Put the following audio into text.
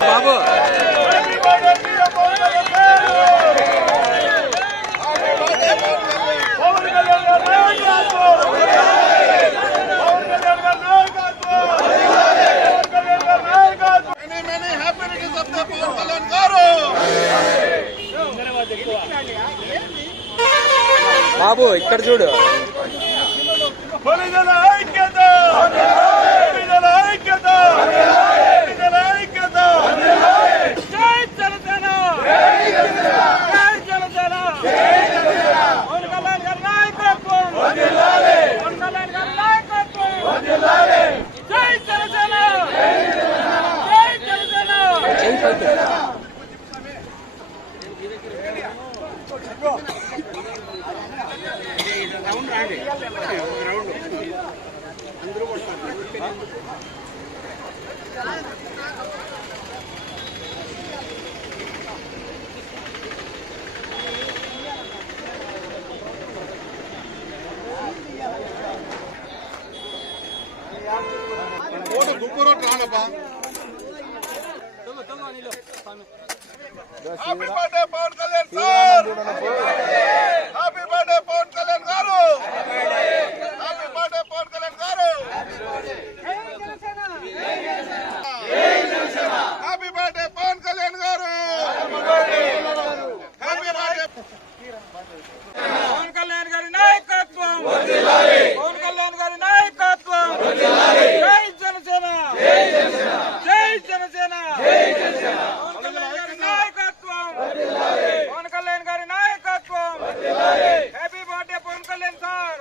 బాబు బాబు ఇక్కడ చూడు happy birthday Pawan Kalyan sir, happy birthday Pawan Kalyan గారు, హ్యాపీ బర్త్డే పవన్ కళ్యాణ్ గారు, హ్యాపీ బర్త్డే పవన్ కళ్యాణ్ గారు, హ్యాపీ బర్త్డే పవన్ కళ్యాణ్ గారి నాయకత్వం, పవన్ కళ్యాణ్ గారి నాయకత్వం, జై జనసేన, జై జనసేన, పవన్ కళ్యాణ్ గారి నాయకత్వం, పవన్ కళ్యాణ్ గారి నాయకత్వం, happy birthday Pawan Kalyan sir.